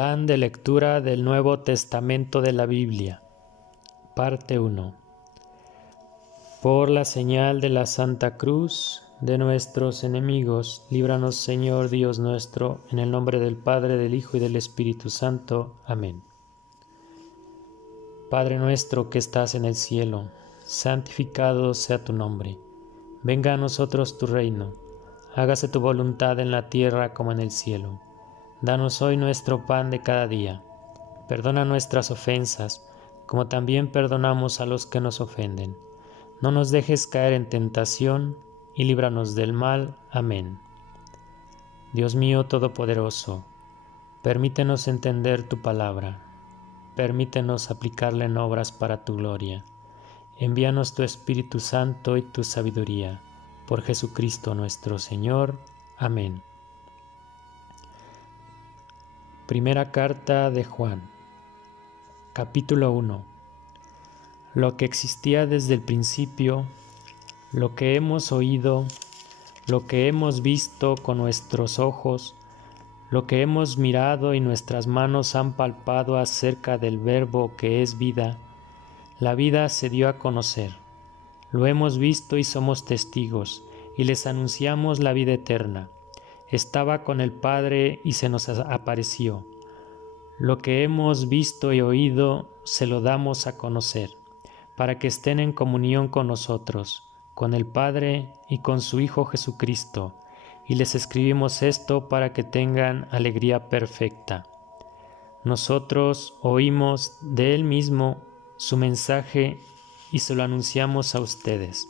Plan de lectura del Nuevo Testamento de la Biblia. Parte 1. Por la señal de la Santa Cruz de nuestros enemigos, líbranos, Señor Dios nuestro, en el nombre del Padre, del Hijo y del Espíritu Santo. Amén. Padre nuestro que estás en el cielo, santificado sea tu nombre. Venga a nosotros tu reino. Hágase tu voluntad en la tierra como en el cielo. Danos hoy nuestro pan de cada día. Perdona nuestras ofensas, como también perdonamos a los que nos ofenden. No nos dejes caer en tentación, y líbranos del mal. Amén. Dios mío Todopoderoso, permítenos entender tu palabra. Permítenos aplicarla en obras para tu gloria. Envíanos tu Espíritu Santo y tu sabiduría. Por Jesucristo nuestro Señor. Amén. Primera carta de Juan, capítulo 1. Lo que existía desde el principio, lo que hemos oído, lo que hemos visto con nuestros ojos, lo que hemos mirado y nuestras manos han palpado acerca del Verbo que es vida, la vida se dio a conocer. Lo hemos visto y somos testigos, y les anunciamos la vida eterna. Estaba con el Padre y se nos apareció. Lo que hemos visto y oído se lo damos a conocer, para que estén en comunión con nosotros, con el Padre y con su Hijo Jesucristo, y les escribimos esto para que tengan alegría perfecta. Nosotros oímos de Él mismo su mensaje y se lo anunciamos a ustedes.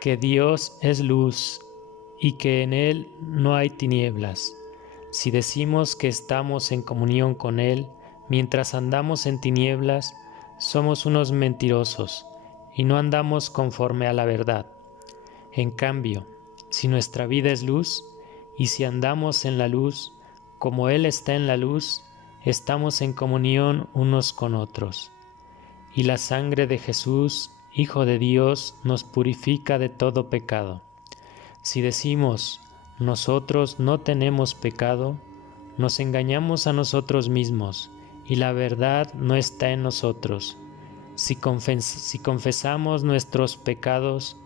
Que Dios es luz y que en Él no hay tinieblas. Si decimos que estamos en comunión con Él mientras andamos en tinieblas, somos unos mentirosos y no andamos conforme a la verdad. En cambio, si nuestra vida es luz y si andamos en la luz, como Él está en la luz, estamos en comunión unos con otros. Y la sangre de Jesús, Hijo de Dios, nos purifica de todo pecado. Si decimos, nosotros no tenemos pecado, nos engañamos a nosotros mismos, y la verdad no está en nosotros. Si confesamos nuestros pecados,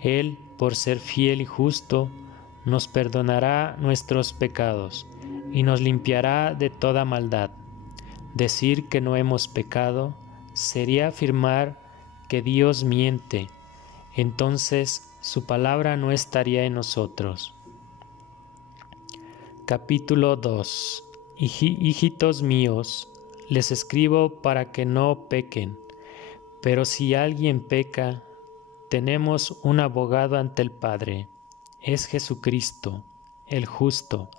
Él, por ser fiel y justo, nos perdonará nuestros pecados, y nos limpiará de toda maldad. Decir que no hemos pecado sería afirmar que Dios miente, entonces su palabra no estaría en nosotros. Capítulo 2. Hijitos míos, les escribo para que no pequen, pero si alguien peca, tenemos un abogado ante el Padre, es Jesucristo, el justo.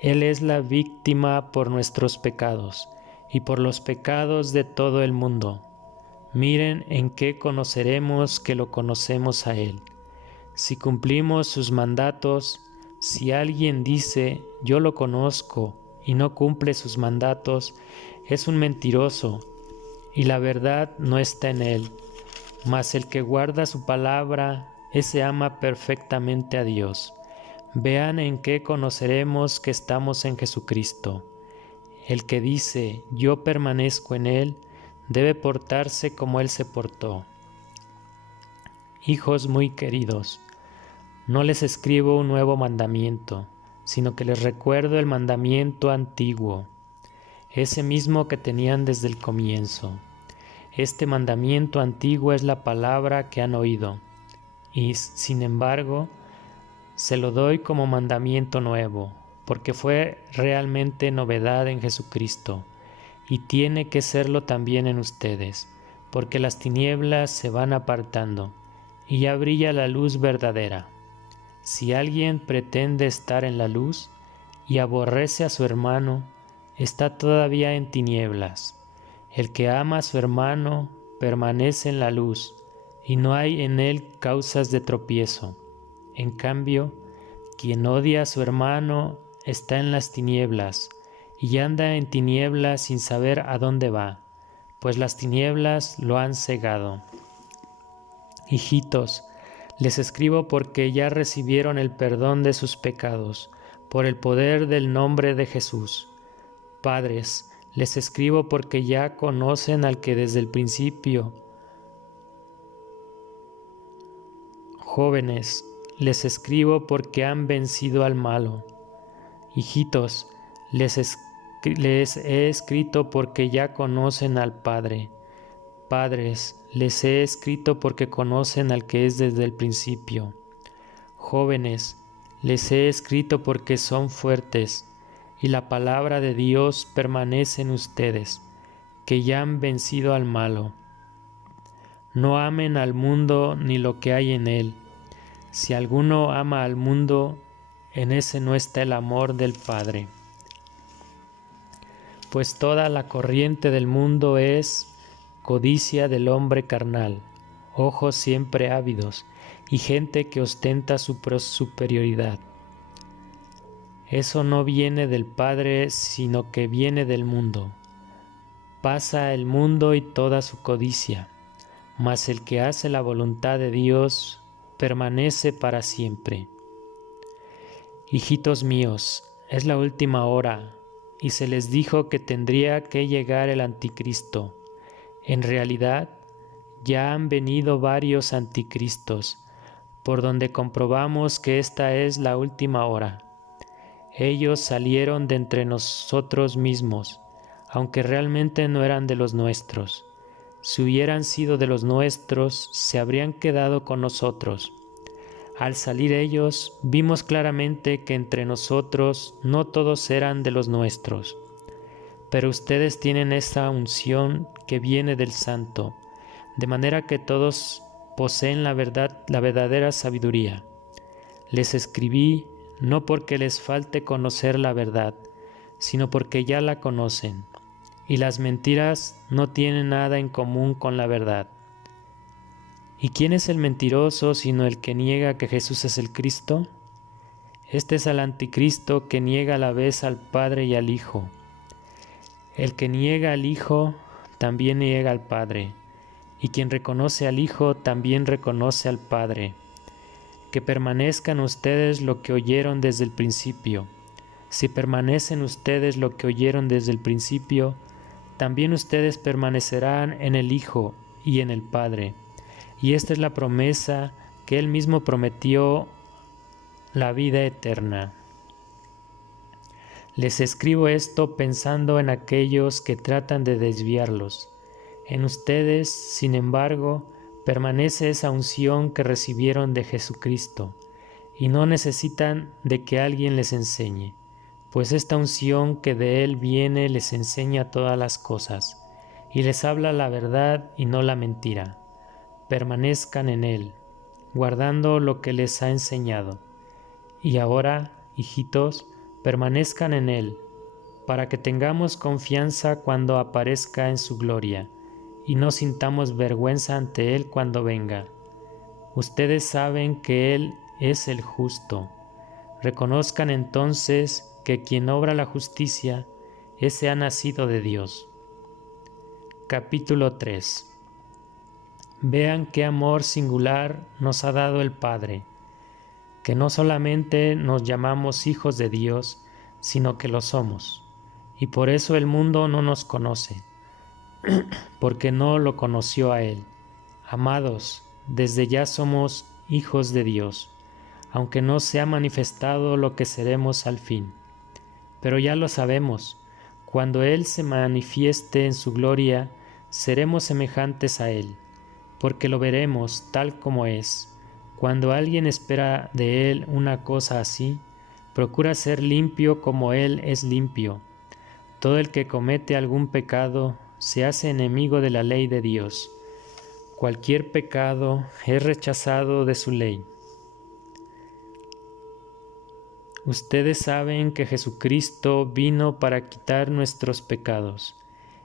Él es la víctima por nuestros pecados y por los pecados de todo el mundo. Miren en qué conoceremos que lo conocemos a Él. Si cumplimos sus mandatos, si alguien dice, yo lo conozco, y no cumple sus mandatos, es un mentiroso, y la verdad no está en él. Mas el que guarda su palabra, ese ama perfectamente a Dios. Vean en qué conoceremos que estamos en Jesucristo. El que dice, yo permanezco en él, debe portarse como él se portó. Hijos muy queridos, no les escribo un nuevo mandamiento, sino que les recuerdo el mandamiento antiguo, ese mismo que tenían desde el comienzo. Este mandamiento antiguo es la palabra que han oído, y sin embargo, se lo doy como mandamiento nuevo, porque fue realmente novedad en Jesucristo, y tiene que serlo también en ustedes, porque las tinieblas se van apartando, y ya brilla la luz verdadera. Si alguien pretende estar en la luz y aborrece a su hermano, está todavía en tinieblas. El que ama a su hermano permanece en la luz, y no hay en él causas de tropiezo. En cambio, quien odia a su hermano está en las tinieblas, y anda en tinieblas sin saber a dónde va, pues las tinieblas lo han cegado. Hijitos, les escribo porque ya recibieron el perdón de sus pecados, por el poder del nombre de Jesús. Padres, les escribo porque ya conocen al que desde el principio. Jóvenes, les escribo porque han vencido al malo. Hijitos, les he escrito porque ya conocen al Padre. Padres, les he escrito porque conocen al que es desde el principio. Jóvenes, les he escrito porque son fuertes, y la palabra de Dios permanece en ustedes, que ya han vencido al malo. No amen al mundo ni lo que hay en él. Si alguno ama al mundo, en ese no está el amor del Padre. Pues toda la corriente del mundo es codicia del hombre carnal, ojos siempre ávidos y gente que ostenta su superioridad. Eso no viene del Padre, sino que viene del mundo. Pasa el mundo y toda su codicia, mas el que hace la voluntad de Dios permanece para siempre. Hijitos míos, es la última hora, y se les dijo que tendría que llegar el anticristo. En realidad, ya han venido varios anticristos, por donde comprobamos que esta es la última hora. Ellos salieron de entre nosotros mismos, aunque realmente no eran de los nuestros. Si hubieran sido de los nuestros, se habrían quedado con nosotros. Al salir ellos, vimos claramente que entre nosotros no todos eran de los nuestros. Pero ustedes tienen esa unción que viene del Santo, de manera que todos poseen la verdad, la verdadera sabiduría. Les escribí no porque les falte conocer la verdad, sino porque ya la conocen, y las mentiras no tienen nada en común con la verdad. ¿Y quién es el mentiroso sino el que niega que Jesús es el Cristo? Este es el anticristo que niega a la vez al Padre y al Hijo. El que niega al Hijo también niega al Padre, y quien reconoce al Hijo también reconoce al Padre. Que permanezcan ustedes lo que oyeron desde el principio. Si permanecen ustedes lo que oyeron desde el principio, también ustedes permanecerán en el Hijo y en el Padre. Y esta es la promesa que Él mismo prometió, la vida eterna. Les escribo esto pensando en aquellos que tratan de desviarlos. En ustedes, sin embargo, permanece esa unción que recibieron de Jesucristo, y no necesitan de que alguien les enseñe, pues esta unción que de Él viene les enseña todas las cosas, y les habla la verdad y no la mentira. Permanezcan en Él, guardando lo que les ha enseñado. Y ahora, hijitos, permanezcan en Él, para que tengamos confianza cuando aparezca en su gloria, y no sintamos vergüenza ante Él cuando venga. Ustedes saben que Él es el justo. Reconozcan entonces que quien obra la justicia, ese ha nacido de Dios. Capítulo 3. Vean qué amor singular nos ha dado el Padre, que no solamente nos llamamos hijos de Dios, sino que lo somos, y por eso el mundo no nos conoce, porque no lo conoció a Él. Amados, desde ya somos hijos de Dios, aunque no se ha manifestado lo que seremos al fin. Pero ya lo sabemos, cuando Él se manifieste en su gloria, seremos semejantes a Él, porque lo veremos tal como es. Cuando alguien espera de Él una cosa así, procura ser limpio como Él es limpio. Todo el que comete algún pecado se hace enemigo de la ley de Dios. Cualquier pecado es rechazado de su ley. Ustedes saben que Jesucristo vino para quitar nuestros pecados.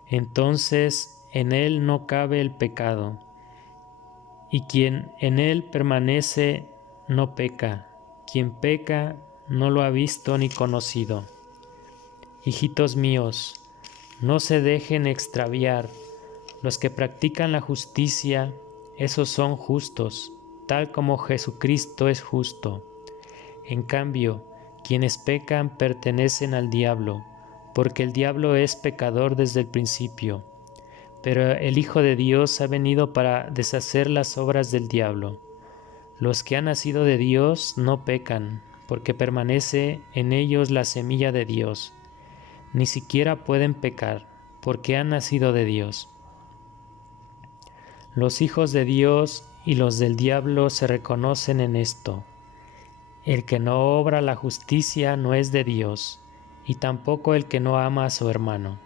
Entonces en Él no cabe el pecado. Y quien en Él permanece no peca. Quien peca no lo ha visto ni conocido. Hijitos míos, no se dejen extraviar. Los que practican la justicia, esos son justos, tal como Jesucristo es justo. En cambio, Quienes pecan pertenecen al diablo, porque el diablo es pecador desde el principio. Pero el Hijo de Dios ha venido para deshacer las obras del diablo. Los que han nacido de Dios no pecan, porque permanece en ellos la semilla de Dios. Ni siquiera pueden pecar, porque han nacido de Dios. Los hijos de Dios y los del diablo se reconocen en esto. El que no obra la justicia no es de Dios, y tampoco el que no ama a su hermano.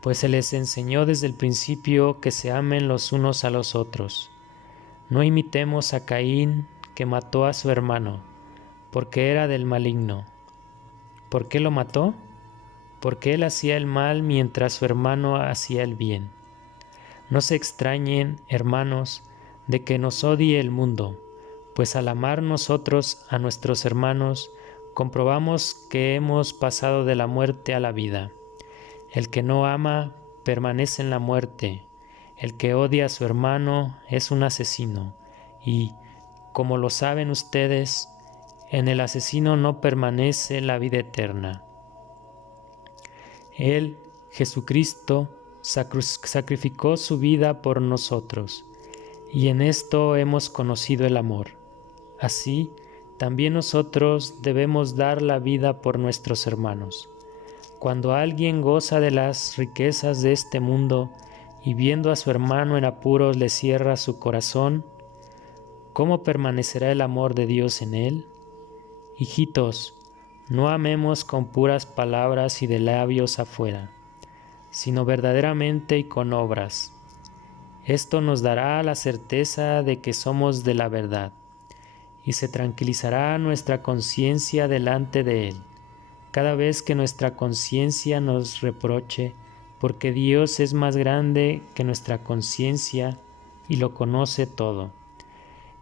Pues se les enseñó desde el principio que se amen los unos a los otros. No imitemos a Caín, que mató a su hermano, porque era del maligno. ¿Por qué lo mató? Porque él hacía el mal mientras su hermano hacía el bien. No se extrañen, hermanos, de que nos odie el mundo, pues al amar nosotros a nuestros hermanos, comprobamos que hemos pasado de la muerte a la vida. El que no ama permanece en la muerte. El que odia a su hermano es un asesino. Y, como lo saben ustedes, en el asesino no permanece la vida eterna. Él, Jesucristo, sacrificó su vida por nosotros, y en esto hemos conocido el amor. Así, también nosotros debemos dar la vida por nuestros hermanos. Cuando alguien goza de las riquezas de este mundo y viendo a su hermano en apuros le cierra su corazón, ¿cómo permanecerá el amor de Dios en él? Hijitos, no amemos con puras palabras y de labios afuera, sino verdaderamente y con obras. Esto nos dará la certeza de que somos de la verdad, y se tranquilizará nuestra conciencia delante de Él, cada vez que nuestra conciencia nos reproche, porque Dios es más grande que nuestra conciencia y lo conoce todo.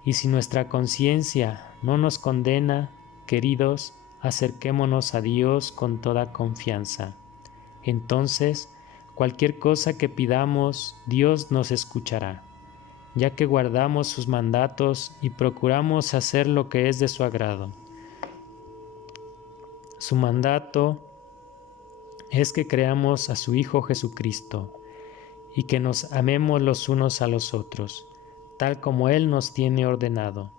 Y si nuestra conciencia no nos condena, queridos, acerquémonos a Dios con toda confianza. Entonces, cualquier cosa que pidamos, Dios nos escuchará, ya que guardamos sus mandatos y procuramos hacer lo que es de su agrado. Su mandato es que creamos a su Hijo Jesucristo y que nos amemos los unos a los otros, tal como Él nos tiene ordenado.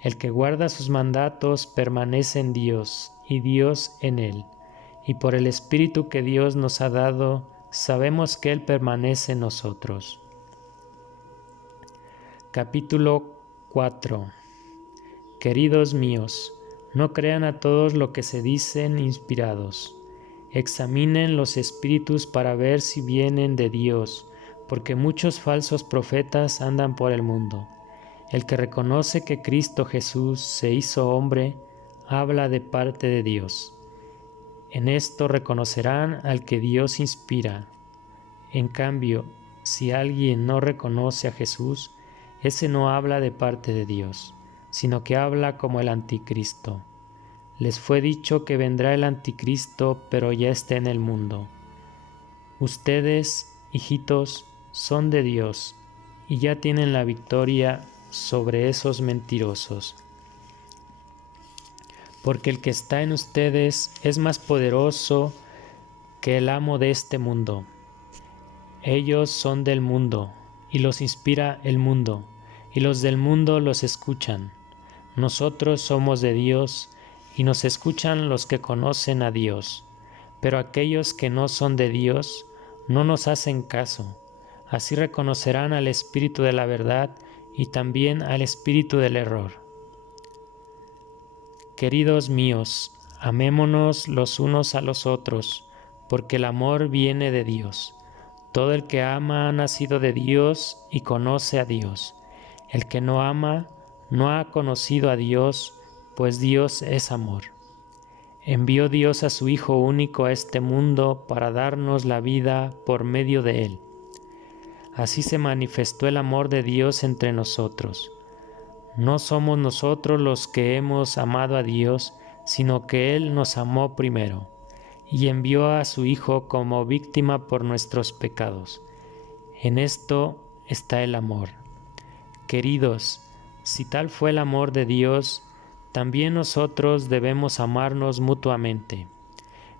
El que guarda sus mandatos permanece en Dios y Dios en él, y por el Espíritu que Dios nos ha dado, sabemos que Él permanece en nosotros. Capítulo 4. Queridos míos, no crean a todos lo que se dicen inspirados. Examinen los espíritus para ver si vienen de Dios, porque muchos falsos profetas andan por el mundo. El que reconoce que Cristo Jesús se hizo hombre, habla de parte de Dios. En esto reconocerán al que Dios inspira. En cambio, si alguien no reconoce a Jesús, ese no habla de parte de Dios, sino que habla como el anticristo. Les fue dicho que vendrá el anticristo, pero ya está en el mundo. Ustedes, hijitos, son de Dios y ya tienen la victoria sobre esos mentirosos. Porque el que está en ustedes es más poderoso que el amo de este mundo. Ellos son del mundo, y los inspira el mundo, y los del mundo los escuchan. Nosotros somos de Dios, y nos escuchan los que conocen a Dios. Pero aquellos que no son de Dios no nos hacen caso. Así reconocerán al Espíritu de la verdad y también al espíritu del error. Queridos míos, amémonos los unos a los otros, porque el amor viene de Dios. Todo el que ama ha nacido de Dios y conoce a Dios. El que no ama no ha conocido a Dios, pues Dios es amor. Envió Dios a su Hijo único a este mundo para darnos la vida por medio de Él. Así se manifestó el amor de Dios entre nosotros. No somos nosotros los que hemos amado a Dios, sino que Él nos amó primero, y envió a su Hijo como víctima por nuestros pecados. En esto está el amor. Queridos, si tal fue el amor de Dios, también nosotros debemos amarnos mutuamente.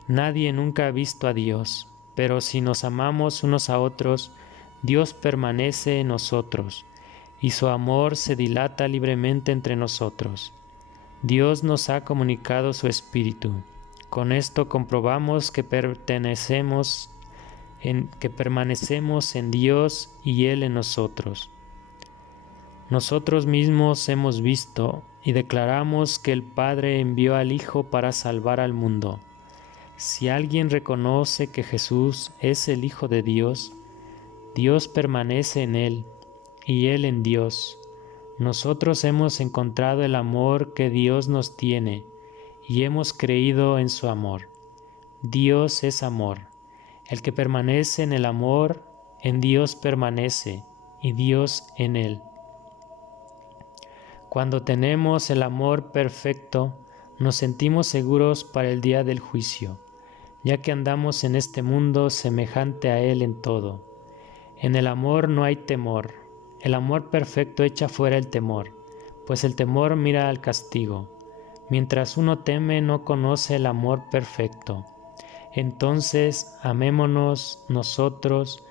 Nadie nunca ha visto a Dios, pero si nos amamos unos a otros, Dios permanece en nosotros, y su amor se dilata libremente entre nosotros. Dios nos ha comunicado su Espíritu. Con esto comprobamos que permanecemos en Dios y Él en nosotros. Nosotros mismos hemos visto y declaramos que el Padre envió al Hijo para salvar al mundo. Si alguien reconoce que Jesús es el Hijo de Dios, Dios permanece en Él y Él en Dios. Nosotros hemos encontrado el amor que Dios nos tiene y hemos creído en su amor. Dios es amor. El que permanece en el amor, en Dios permanece y Dios en él. Cuando tenemos el amor perfecto, nos sentimos seguros para el día del juicio, ya que andamos en este mundo semejante a Él en todo. En el amor no hay temor. El amor perfecto echa fuera el temor, pues el temor mira al castigo. Mientras uno teme, no conoce el amor perfecto. Entonces, amémonos nosotros,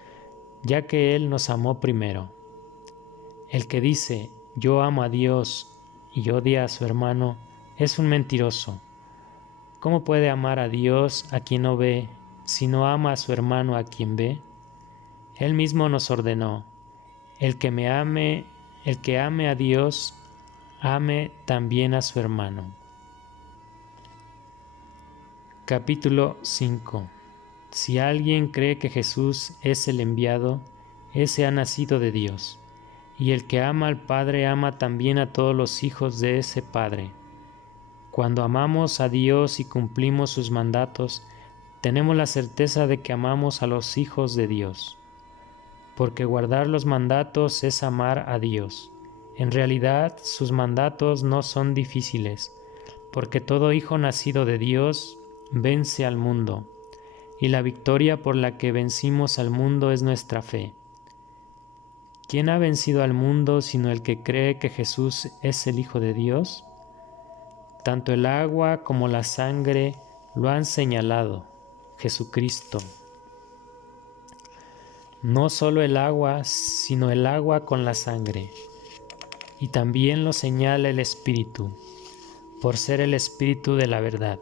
ya que Él nos amó primero. El que dice, yo amo a Dios y odia a su hermano, es un mentiroso. ¿Cómo puede amar a Dios a quien no ve, si no ama a su hermano a quien ve? Él mismo nos ordenó, el que ame a Dios, ame también a su hermano. Capítulo 5. Si alguien cree que Jesús es el enviado, ese ha nacido de Dios. Y el que ama al Padre ama también a todos los hijos de ese Padre. Cuando amamos a Dios y cumplimos sus mandatos, tenemos la certeza de que amamos a los hijos de Dios. Porque guardar los mandatos es amar a Dios. En realidad, sus mandatos no son difíciles, porque todo hijo nacido de Dios vence al mundo, y la victoria por la que vencimos al mundo es nuestra fe. ¿Quién ha vencido al mundo sino el que cree que Jesús es el Hijo de Dios? Tanto el agua como la sangre lo han señalado, Jesucristo. No solo el agua, sino el agua con la sangre. Y también lo señala el Espíritu, por ser el Espíritu de la verdad.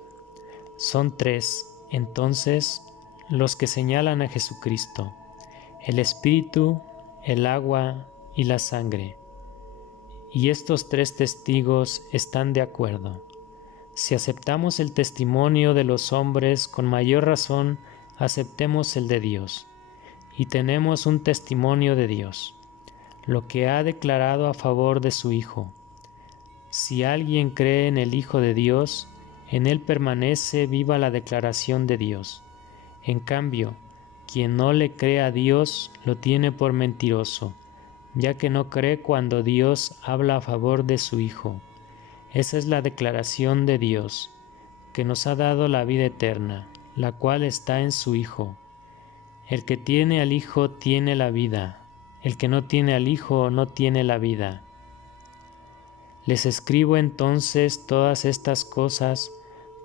Son tres, entonces, los que señalan a Jesucristo: el Espíritu, el agua y la sangre. Y estos tres testigos están de acuerdo. Si aceptamos el testimonio de los hombres, con mayor razón aceptemos el de Dios. Y tenemos un testimonio de Dios, lo que ha declarado a favor de su Hijo. Si alguien cree en el Hijo de Dios, en él permanece viva la declaración de Dios. En cambio, quien no le cree a Dios lo tiene por mentiroso, ya que no cree cuando Dios habla a favor de su Hijo. Esa es la declaración de Dios, que nos ha dado la vida eterna, la cual está en su Hijo. El que tiene al Hijo tiene la vida, el que no tiene al Hijo no tiene la vida. Les escribo entonces todas estas cosas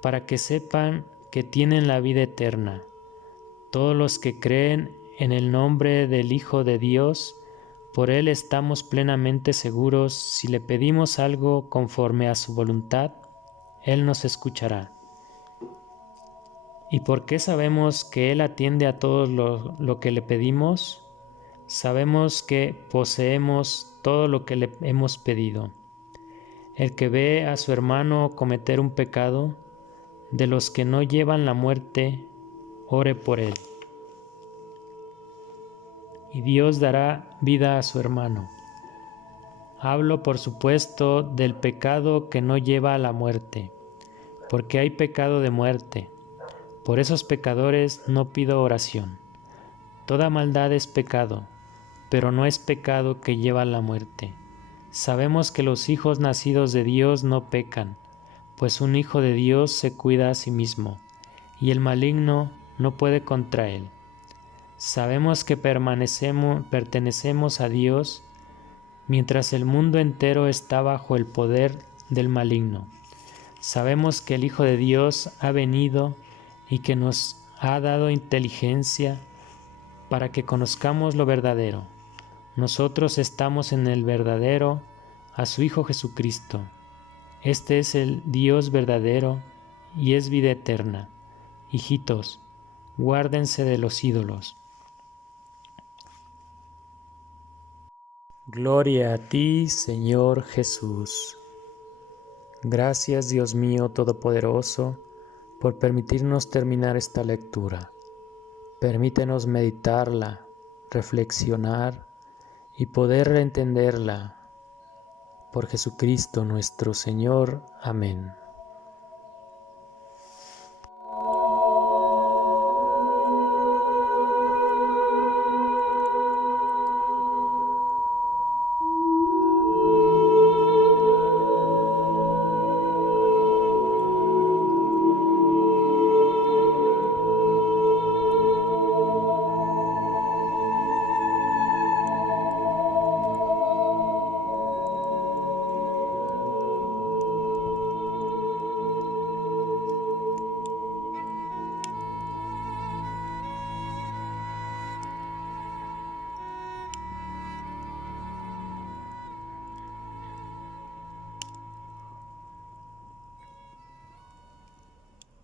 para que sepan que tienen la vida eterna. Todos los que creen en el nombre del Hijo de Dios, por Él estamos plenamente seguros, si le pedimos algo conforme a su voluntad, Él nos escuchará. ¿Y por qué sabemos que Él atiende a todo lo que le pedimos? Sabemos que poseemos todo lo que le hemos pedido. El que ve a su hermano cometer un pecado, de los que no llevan la muerte, ore por él. Y Dios dará vida a su hermano. Hablo, por supuesto, del pecado que no lleva a la muerte, porque hay pecado de muerte. Por esos pecadores no pido oración. Toda maldad es pecado, pero no es pecado que lleva a la muerte. Sabemos que los hijos nacidos de Dios no pecan, pues un hijo de Dios se cuida a sí mismo, y el maligno no puede contra él. Sabemos que pertenecemos a Dios, mientras el mundo entero está bajo el poder del maligno. Sabemos que el Hijo de Dios ha venido y que nos ha dado inteligencia para que conozcamos lo verdadero. Nosotros estamos en el verdadero, a su Hijo Jesucristo. Este es el Dios verdadero y es vida eterna. Hijitos, guárdense de los ídolos. Gloria a ti, Señor Jesús. Gracias, Dios mío Todopoderoso, por permitirnos terminar esta lectura. Permítenos meditarla, reflexionar y poder entenderla. Por Jesucristo nuestro Señor. Amén.